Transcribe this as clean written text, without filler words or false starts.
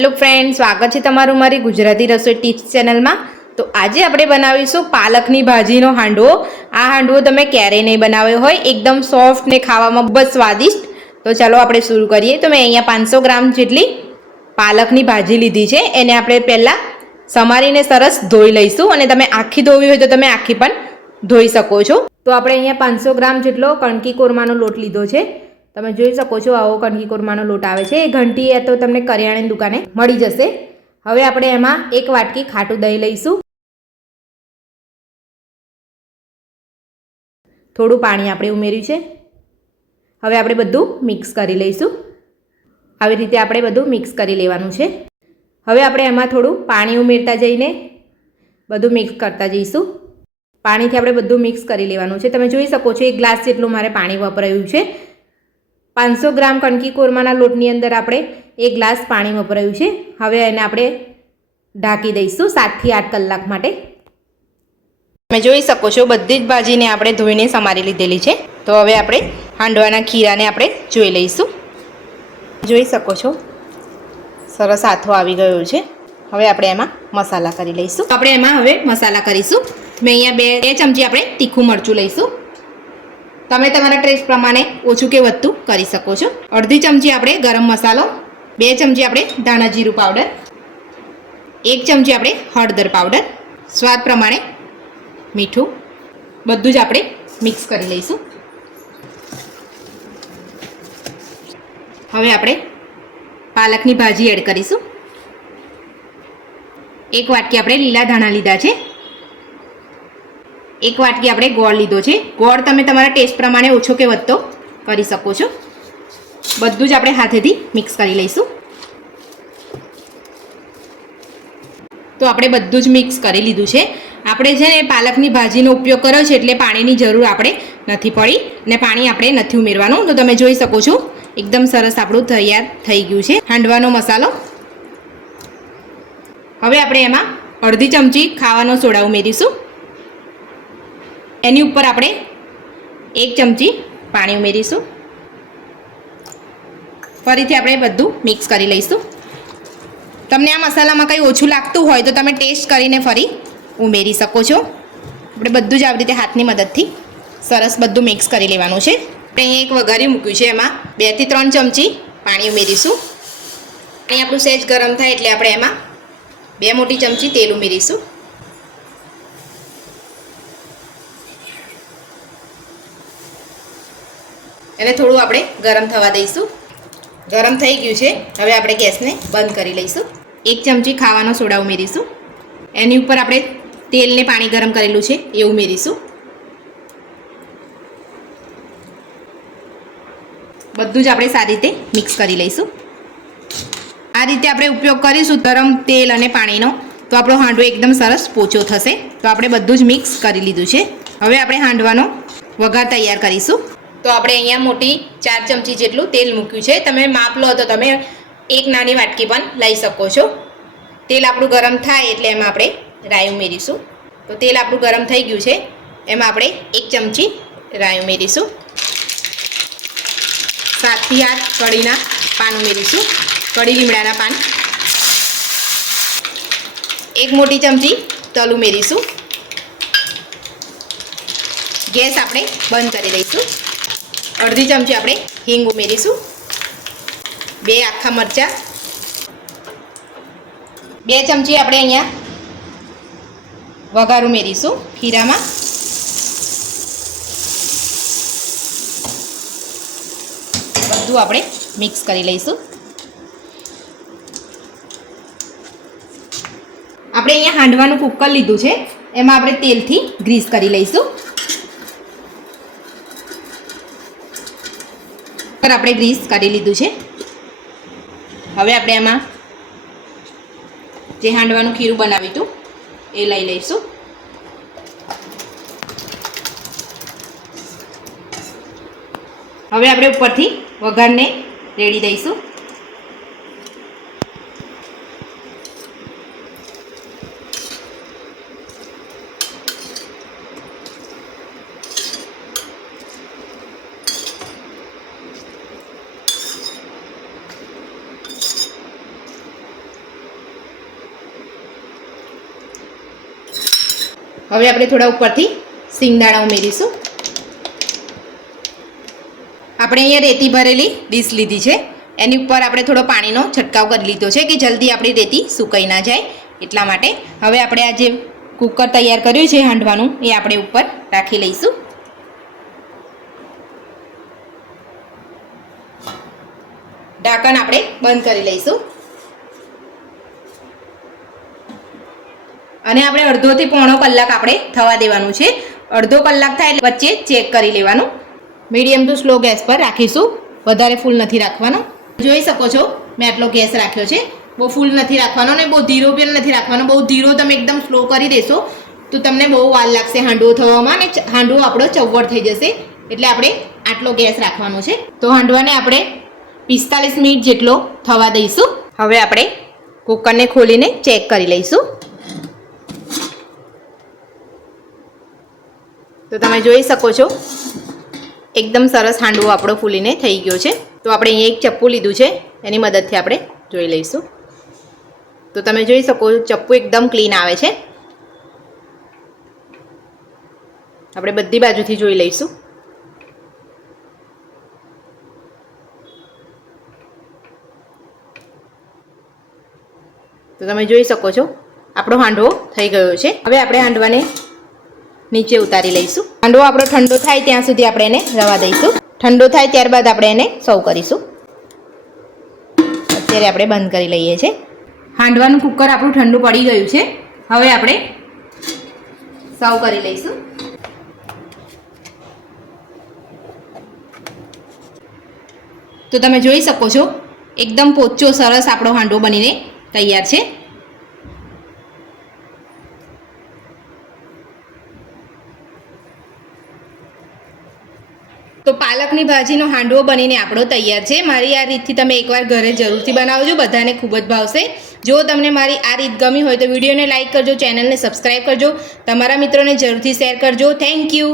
Hello friend, સ્વાગત છે તમારું મારી ગુજરાતી રસોઈ ટિપ્સ ચેનલમાં। તો આજે આપણે બનાવીશું પાલકની ભાજીનો હાંડવો। આ હાંડવો તમે ક્યારેય નહીં બનાવ્યો હોય, એકદમ સોફ્ટ ને ખાવામાં ખૂબ જ સ્વાદિષ્ટ। તો ચાલો આપણે શરૂ કરીએ। તો મેં અહીંયા 500 ગ્રામ જેટલી પાલકની ભાજી લીધી છે। એને આપણે પહેલાં સમારીને સરસ ધોઈ લઈશું, અને તમે આખી ધોવી હોય તો તમે આખી પણ ધોઈ શકો છો। તો આપણે અહીંયા 500 ગ્રામ જેટલો કણકી કોરમાનો લોટ લીધો છે। તમે જોઈ શકો છો આવો કણકી કોરમાનો લોટ આવે છે। એ ઘંટી એ તો તમને કરિયાણાની દુકાને મળી જશે। હવે આપણે એમાં 1 વાટકી ખાટું દહીં લઈશું। થોડું પાણી આપણે ઉમેર્યું છે। હવે આપણે બધું મિક્સ કરી લઈશું। આવી રીતે આપણે બધું મિક્સ કરી લેવાનું છે। હવે આપણે એમાં થોડું પાણી ઉમેરતા જઈને બધું મિક્સ કરતા જઈશું। પાણીથી આપણે બધું મિક્સ કરી લેવાનું છે। તમે જોઈ શકો છો 1 ગ્લાસ જેટલું મારે પાણી વપરાયું છે। 500 ગ્રામ કણકી કોરમાના લોટની અંદર આપણે 1 ગ્લાસ પાણી વપરાયું છે। હવે એને આપણે ઢાંકી દઈશું 7 થી 8 કલાક માટે। તમે જોઈ શકો છો બધી જ ભાજીને આપણે ધોઈને સમારી લીધેલી છે। તો હવે આપણે હાંડવાના ખીરાને આપણે જોઈ લઈશું। જોઈ શકો છો સરસ આથો આવી ગયો છે। હવે આપણે એમાં મસાલા કરી લઈશું। આપણે એમાં હવે મસાલા કરીશું। મેં અહીંયા 2 ચમચી આપણે તીખું મરચું લઈશું। તમે તમારા ટેસ્ટ પ્રમાણે ઓછું કે વધતું કરી શકો છો। અડધી ચમચી આપણે ગરમ મસાલો, 2 ચમચી આપણે ધાણા જીરું પાવડર, 1 ચમચી આપણે હળદર પાવડર, સ્વાદ પ્રમાણે મીઠું, બધું જ આપણે મિક્સ કરી લઈશું। હવે આપણે પાલકની ભાજી એડ કરીશું। 1 વાટકી આપણે લીલા ધાણા લીધા છે। 1 વાટકી આપણે ગોળ લીધો છે। ગોળ તમે તમારા ટેસ્ટ પ્રમાણે ઓછો કે વધતો કરી શકો છો। બધું જ આપણે હાથેથી મિક્સ કરી લઈશું। તો આપણે બધું જ મિક્સ કરી લીધું છે। આપણે છે ને પાલકની ભાજીનો ઉપયોગ કર્યો છે એટલે પાણીની જરૂર આપણે નથી પડી, ને પાણી આપણે નથી ઉમેરવાનું। તો તમે જોઈ શકો છો એકદમ સરસ આપણું તૈયાર થઈ ગયું છે હાંડવાનો મસાલો। હવે આપણે એમાં અડધી ચમચી ખાવાનો સોડા ઉમેરીશું। એની ઉપર આપણે 1 ચમચી પાણી ઉમેરીશું। ફરીથી આપણે બધું મિક્સ કરી લઈશું। તમને આ મસાલામાં કંઈ ઓછું લાગતું હોય તો તમે ટેસ્ટ કરીને ફરી ઉમેરી શકો છો। આપણે બધું જ આવી રીતે હાથની મદદથી સરસ બધું મિક્સ કરી લેવાનું છે। આપણે અહીંયા એક વઘારી મૂક્યું છે, એમાં 2 થી 3 ચમચી પાણી ઉમેરીશું। પાણી આપણું સહેજ ગરમ થાય એટલે આપણે એમાં 2 મોટી ચમચી તેલ ઉમેરીશું। એને થોડું આપણે ગરમ થવા દઈશું। ગરમ થઈ ગયું છે, હવે આપણે ગેસને બંધ કરી લઈશું। 1 ચમચી ખાવાનો સોડા ઉમેરીશું। એની ઉપર આપણે તેલને પાણી ગરમ કરેલું છે એ ઉમેરીશું। બધું જ આપણે સારી રીતે મિક્સ કરી લઈશું। આ રીતે આપણે ઉપયોગ કરીશું ગરમ તેલ અને પાણીનો તો આપણો હાંડવો એકદમ સરસ પોચો થશે। તો આપણે બધું જ મિક્સ કરી લીધું છે। હવે આપણે હાંડવાનો વઘાર તૈયાર કરીશું। તો આપણે અહીંયા મોટી 4 ચમચી જેટલું તેલ મૂક્યું છે। તમે માપ લો તો તમે 1 નાની વાટકી પણ લઈ શકો છો। તેલ આપણું ગરમ થાય એટલે એમાં આપણે રાઈ ઉમેરીશું। તો તેલ આપણું ગરમ થઈ ગયું છે, એમાં આપણે 1 ચમચી રાઈ ઉમેરીશું। 7 થી 8 કઢીના પાન ઉમેરીશું, કઢી લીમડાના પાન। 1 મોટી ચમચી તલ ઉમેરીશું। ગેસ આપણે બંધ કરી દઈશું। અડધી ચમચી આપણે હિંગ ઉમેરીશું। 2 આખા મરચાં, 2 ચમચી આપણે અહીંયા વઘાર ઉમેરીશું ખીરામાં। બધું આપણે મિક્સ કરી લઈશું। આપણે અહીંયા હાંડવાનું કુકર લીધું છે, એમાં આપણે તેલથી ગ્રીસ કરી લઈશું। આપણે ગ્રીસ કરી લીધું છે। હવે આપણે એમાં જે હાંડવાનું ખીરું બનાવ્યું હતું એ લઈ લઈશું। હવે આપણે ઉપરથી વઘારને રેડી દઈશું। હવે આપણે થોડા ઉપરથી સિંગદાણા ઉમેરીશું. આપણે અહીંયા રેતી ભરેલી ડીશ લીધી છે, એની ઉપર આપણે થોડો પાણીનો છંટકાવ કરી લીધો છે કે જલ્દી આપણી રેતી સુકાઈ ના જાય એટલા માટે. હવે આપણે આ જે કુકર તૈયાર કર્યું છે હાંડવાનું એ આપણે ઉપર રાખી લઈશું. ઢાંકણ આપણે બંધ કરી લઈશું અને આપણે અડધોથી પોણો કલાક આપણે થવા દેવાનું છે. અડધો કલાક થાય એટલે વચ્ચે ચેક કરી લેવાનું. મીડિયમ ટુ સ્લો ગેસ પર રાખીશું, વધારે ફૂલ નથી રાખવાનો. જોઈ શકો છો મેં આટલો ગેસ રાખ્યો છે, બહુ ફૂલ નથી રાખવાનો ને બહુ ધીરો પણ નથી રાખવાનો. બહુ ધીરો તમે એકદમ સ્લો કરી દેશો તો તમને બહુ વાર લાગશે હાંડવો થવામાં અને હાંડવો આપણો ચવડ થઈ જશે. એટલે આપણે આટલો ગેસ રાખવાનો છે. તો હાંડવાને આપણે 45 મિનિટ જેટલો થવા દઈશું. હવે આપણે કુકરને ખોલીને ચેક કરી લઈશું. તો તમે જોઈ શકો છો એકદમ સરસ હાંડવો આપણો ફૂલીને થઈ ગયો છે. તો આપણે અહીંયા એક ચપ્પુ લીધું છે, એની મદદથી આપણે જોઈ લઈશું. તો તમે જોઈ શકો ચપ્પુ એકદમ ક્લીન આવે છે. આપણે બધી બાજુથી જોઈ લઈશું. તો તમે જોઈ શકો છો આપણો હાંડવો થઈ ગયો છે. હવે આપણે હાંડવાને નીચે ઉતારી લઈશું. હાંડવો આપણો ઠંડો થાય ત્યાં સુધી આપણે એને રવા દઈશું. ઠંડો થાય ત્યારબાદ આપણે એને સર્વ કરીશું. અત્યારે આપણે બંધ કરી લઈએ છીએ. હાંડવાનું કુકર આપણું ઠંડુ પડી ગયું છે. હવે આપણે સર્વ કરી લઈશું. તો તમે જોઈ શકો છો એકદમ પોચો સરસ આપણો હાંડવો બનીને તૈયાર છે. તો પાલકની ભાજીનો હાંડવો બનીને આપણો તૈયાર છે. મારી આ રીતથી તમે એકવાર ઘરે જરૂરથી બનાવજો, બધાને ખૂબ જ ભાવશે. જો તમને મારી આ રીત ગમી હોય તો વિડીયોને લાઇક કરજો, ચેનલને સબસ્ક્રાઈબ કરજો, તમારા મિત્રોને જરૂરથી શેર કરજો. Thank you.